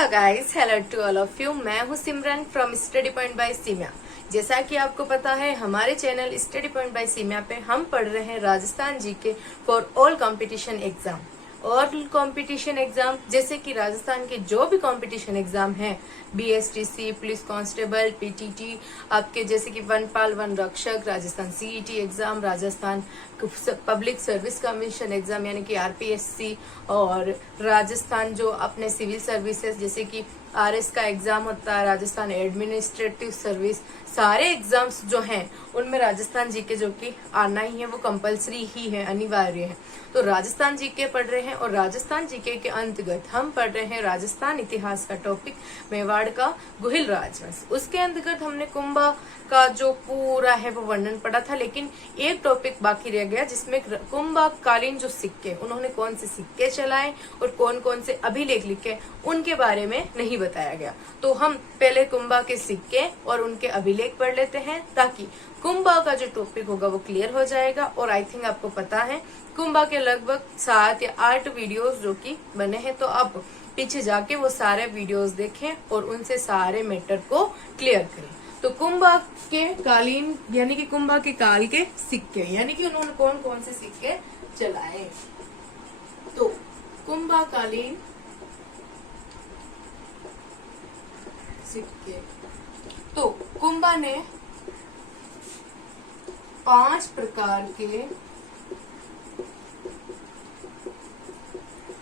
Hello guys, hello to all of you. मैं हूं Simran from Study Point by Simiya. जैसा कि आपको पता है, हमारे channel Study Point by Simiya पे हम पढ़ रहे हैं Rajasthan GK for all competition exam. और कंपटीशन एग्जाम जैसे कि राजस्थान के जो भी कंपटीशन एग्जाम हैं, बीएसटीसी, पुलिस कांस्टेबल, पीटीटी, आपके जैसे कि वनपाल, वन रक्षक, Rajasthan CET exam, Rajasthan public service commission exam यानी कि आरपीएससी, और राजस्थान जो अपने सिविल सर्विसेज जैसे कि आरएस का एग्जाम होता है, राजस्थान एडमिनिस्ट्रेटिव सर्विस, सारे एग्जाम्स जो हैं उनमें राजस्थान जीके जो कि आना ही है, वो कंपलसरी ही है, अनिवार्य है। तो राजस्थान जीके पढ़ रहे हैं और राजस्थान जीके के अंतर्गत हम पढ़ रहे हैं राजस्थान इतिहास का टॉपिक, मेवाड़ का गुहिल राजवंश। उसके अंतर्गत हमने कुंभा का जो पूरा है वो वर्णन पढ़ा था, लेकिन एक टॉपिक बाकी रह गया जिसमें कुंभा कालीन जो सिक्के, उन्होंने कौन से सिक्के चलाए और कौन कौन से अभिलेख लिखे, उनके बारे में नहीं बताया गया। तो हम पहले कुंभा के सिक्के और उनके अभिलेख पढ़ लेते हैं ताकि कुंभा का जो टॉपिक होगा वो क्लियर हो जाएगा। और आई थिंक आपको पता है कुंभा के लगभग 7 या 8 वीडियोस जो कि बने हैं, तो आप पीछे जाके वो सारे वीडियोस देखें और उनसे सारे मैटर को क्लियर करें। तो कुंभा के कालीन यानी कि कुंभा के काल के सिक्के, यानी कि उन्होंने कौन कौन से सिक्के चलाए। तो कुंभा कालीन सिक्के, तो कुंभा ने 5 प्रकार के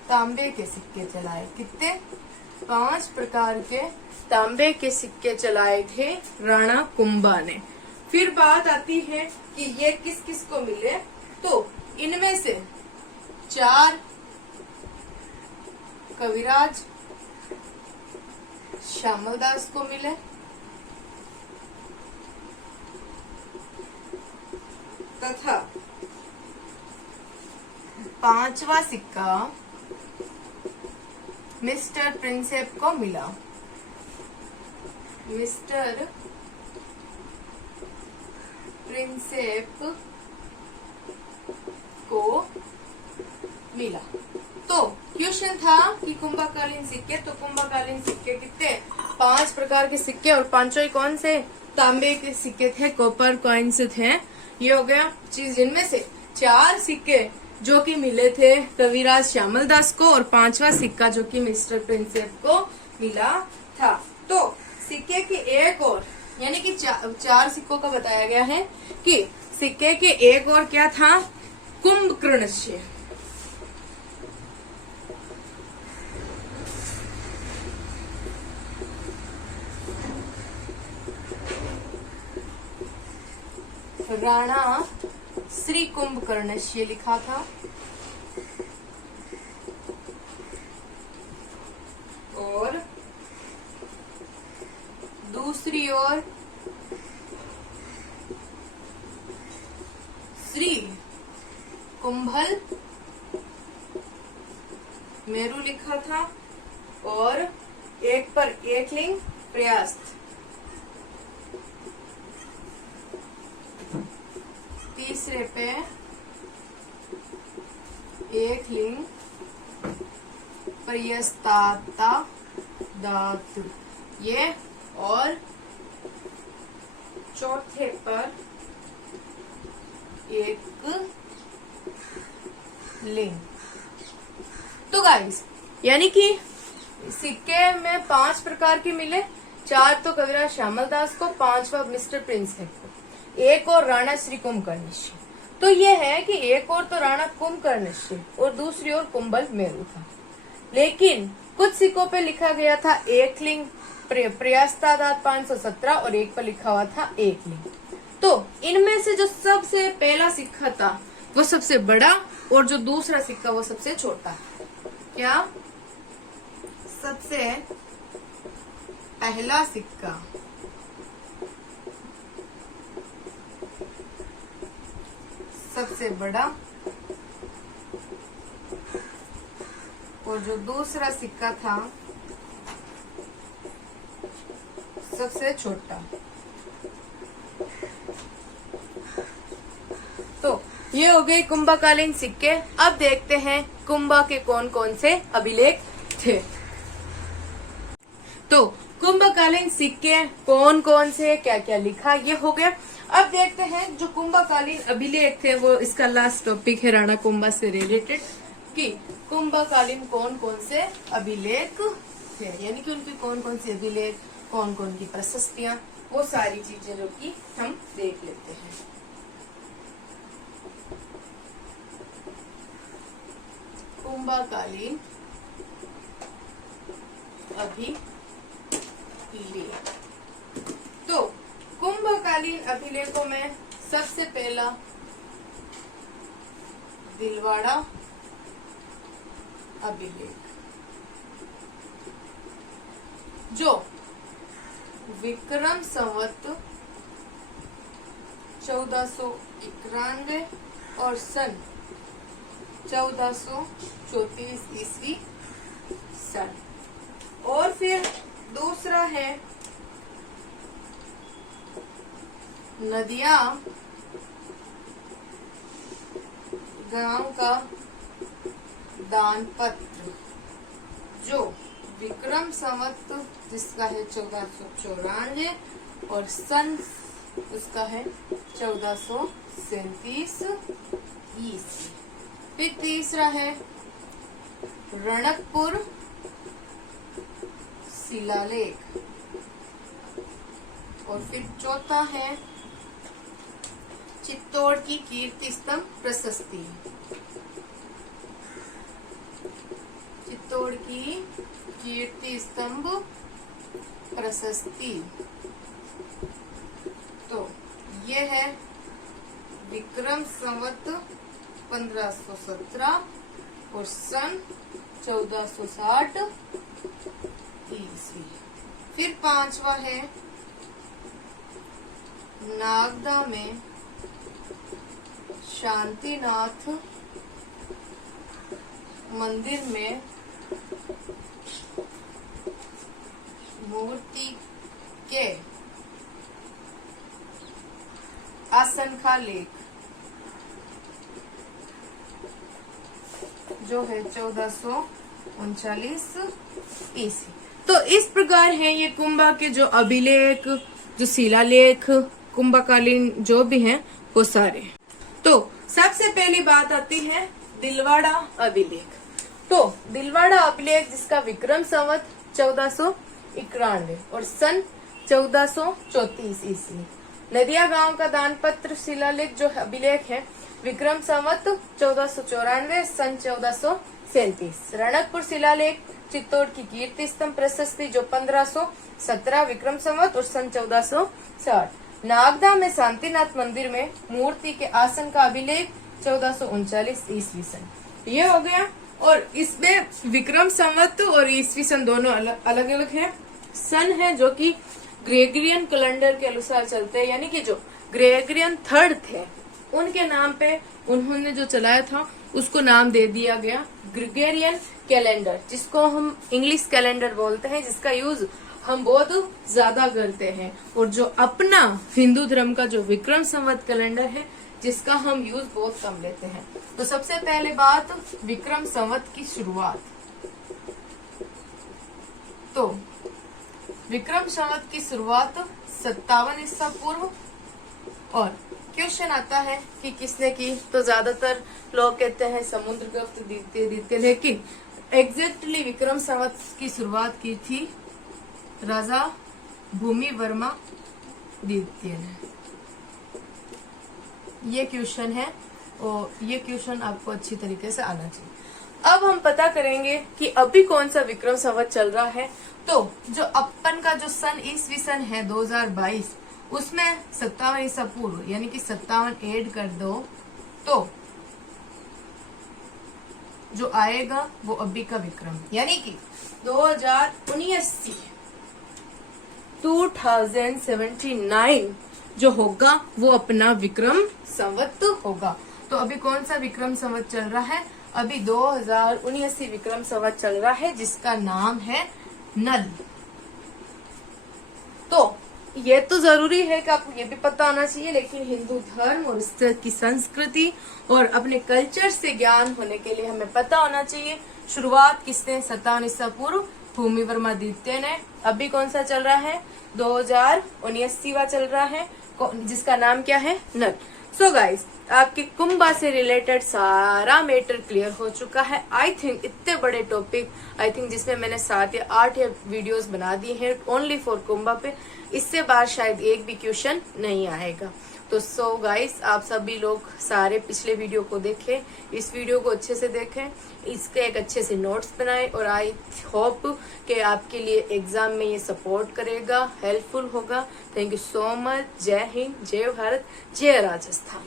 तांबे के सिक्के चलाए। कितने? 5 प्रकार के तांबे के सिक्के चलाए थे राणा कुंभा ने। फिर बात आती है कि ये किस किस को मिले, तो इनमें से 4 कविराज श्यामलदास को मिले, तथा 5वां सिक्का मिस्टर प्रिंसेप को मिला। मिस्टर प्रिंसेप को मिला। तो क्वेश्चन था कि कुंभकालीन सिक्के, तो कुंभकालीन सिक्के कितने? 5 प्रकार के सिक्के, और पांचों ही कौन से? तांबे के सिक्के थे, कॉपर कॉइन्स थे। ये हो गया चीज, जिनमें से 4 सिक्के जो कि मिले थे कविराज श्यामलदास को और 5वां सिक्का जो कि मिस्टर प्रिंसेप को मिला था। तो सिक्के की एक और यानी कि 4 सिक्कों का बताया गया है कि सिक्के के एक और क्या था? कुंभकर्णस्य। राणा श्री कुंभकर्णस्य लिखा था, और दूसरी ओर श्री कुंभल मेरू लिखा था, और एक पर एकलिंग प्रयास्त, तीसरे पे एक लिंग प्रयस्ताता धातु ये, और चौथे पर एक लिंग। तो गाइस, यानी कि सिक्के में 5 प्रकार के मिले, 4 तो कविराज श्यामलदास को, 5वां मिस्टर प्रिंसेप को, एक और राणा श्री कुंभकर्णस्य। तो ये है कि एक और तो राणा कुंभकर्णस्य और दूसरी ओर कुंभल मेरू था। लेकिन कुछ सिक्कों पे लिखा गया था एकलिंग प्रयास्तादात 517 और एक पर लिखा हुआ था एकलिंग। तो इनमें से जो सबसे पहला सिक्का था वो सबसे बड़ा, और जो दूसरा सिक्का वो सबसे छोटा। क्या? सबसे पहला सिक्का सबसे बड़ा, और जो दूसरा सिक्का था सबसे छोटा। तो ये हो गए कुंभकालीन सिक्के। अब देखते हैं कुंभा के कौन कौन से अभिलेख थे। तो कुंभकालीन सिक्के कौन कौन से, क्या क्या लिखा, ये हो गया। अब देखते हैं जो कुंभकालीन अभिलेख थे, वो इसका लास्ट टॉपिक है राणा कुंभा से रिलेटेड, कि कुंभकालीन कौन कौन से अभिलेख थे, यानी कि उनकी कौन कौन सी अभिलेख, कौन कौन की प्रशस्तियां, वो सारी चीजें जो कि हम देख लेते हैं। कुंभकालीन अभिलेख, तो कुंभकालीन अभिलेखों में सबसे पहला दिलवाड़ा अभिलेख, जो विक्रम संवत 1491 और सन 1434 ईस्वी सन। और फिर दूसरा है नदिया गांव का दान पत्र, जो विक्रम संवत जिसका है 1494 और सन उसका है 1437 ईस्वी। फिर तीसरा है रणकपुर शिलालेख, और फिर चौथा है चित्तौड़ की कीर्ति स्तंभ प्रशस्ति, चित्तौड़ की कीर्ति स्तंभ प्रशस्ति। तो ये है विक्रम संवत 1517 और सन 1460 ईस्वी। फिर पांचवा है नागदा में शांतिनाथ मंदिर में मूर्ति के आसन का लेख, जो है 1439 ईस्वी। तो इस प्रकार है ये कुंभा के जो अभिलेख, जो शिलालेख कुंभकालीन जो भी हैं वो सारे। तो सबसे पहली बात आती है दिलवाड़ा अभिलेख। तो दिलवाड़ा अभिलेख जिसका विक्रम संवत 1491 और सन 1434 ईस्वी। नदिया गांव का दानपत्र शिलालेख जो अभिलेख है विक्रम संवत 1494 सन 1437। रणकपुर शिलालेख चित्तौड़ की कीर्ति स्तंभ प्रशस्ति जो 1517 विक्रम संवत और सन 1460। नागदा में शांतिनाथ मंदिर में मूर्ति के आसन का अभिलेख 1439 ईस्वी सन। ये हो गया। और इसमें विक्रम संवत और ईस्वी सन दोनों अलग अलग है। सन है जो कि ग्रेगरियन कैलेंडर के अनुसार चलते हैं, यानी कि जो ग्रेगरियन थर्ड थे उनके नाम पे उन्होंने जो चलाया था उसको नाम दे दिया गया ग्रेगरियन कैलेंडर, जिसको हम इंग्लिश कैलेंडर बोलते हैं, जिसका यूज हम बहुत ज्यादा करते हैं। और जो अपना हिंदू धर्म का जो विक्रम संवत कैलेंडर है जिसका हम यूज बहुत कम लेते हैं। तो सबसे पहले बात विक्रम संवत की शुरुआत। तो विक्रम संवत की शुरुआत 57 ईसा पूर्व। और क्वेश्चन आता है कि किसने की, तो ज्यादातर लोग कहते हैं समुद्रगुप्त द्वितीय, लेकिन एग्जैक्टली विक्रम संवत की शुरुआत की थी राजा भूमि वर्मा द्वितीय ने। ये क्वेश्चन है और ये क्वेश्चन आपको अच्छी तरीके से आना चाहिए। अब हम पता करेंगे कि अभी कौन सा विक्रम संवत चल रहा है। तो जो अपन का जो सन ईस्वी सन है 2022 उसमें 57 ईसा पूर्व यानी कि 57 ऐड कर दो तो जो आएगा वो अभी का विक्रम यानी कि 2079 जो होगा वो अपना विक्रम संवत होगा। तो अभी कौन सा विक्रम संवत चल रहा है? अभी 2079 विक्रम संवत चल रहा है जिसका नाम है नल। तो ये तो जरूरी है कि आपको ये भी पता होना चाहिए, लेकिन हिंदू धर्म और इसकी संस्कृति और अपने कल्चर से ज्ञान होने के लिए हमें पता होना चाहिए शुरुआत किसने 57 ईसा पूर्व भूमि वर्मा द्वितीय ने। अभी कौन सा चल रहा है, 2079वां चल रहा है, जिसका नाम क्या है, नल। सो गाइस, आपके कुंभा से रिलेटेड सारा मैटर क्लियर हो चुका है। आई थिंक इतने बड़े टॉपिक, आई थिंक जिसमें मैंने 7 या 8 वीडियोस बना दी हैं ओनली फॉर कुंभा पे, इससे बाहर शायद एक भी क्वेश्चन नहीं आएगा। तो सो गाइस, आप सभी लोग सारे पिछले वीडियो को देखें, इस वीडियो को अच्छे से देखें, इसके एक अच्छे से नोट्स बनाएं, और आई होप कि आपके लिए एग्जाम में ये सपोर्ट करेगा, हेल्पफुल होगा। Thank you so much. जय हिंद, जय भारत, जय राजस्थान।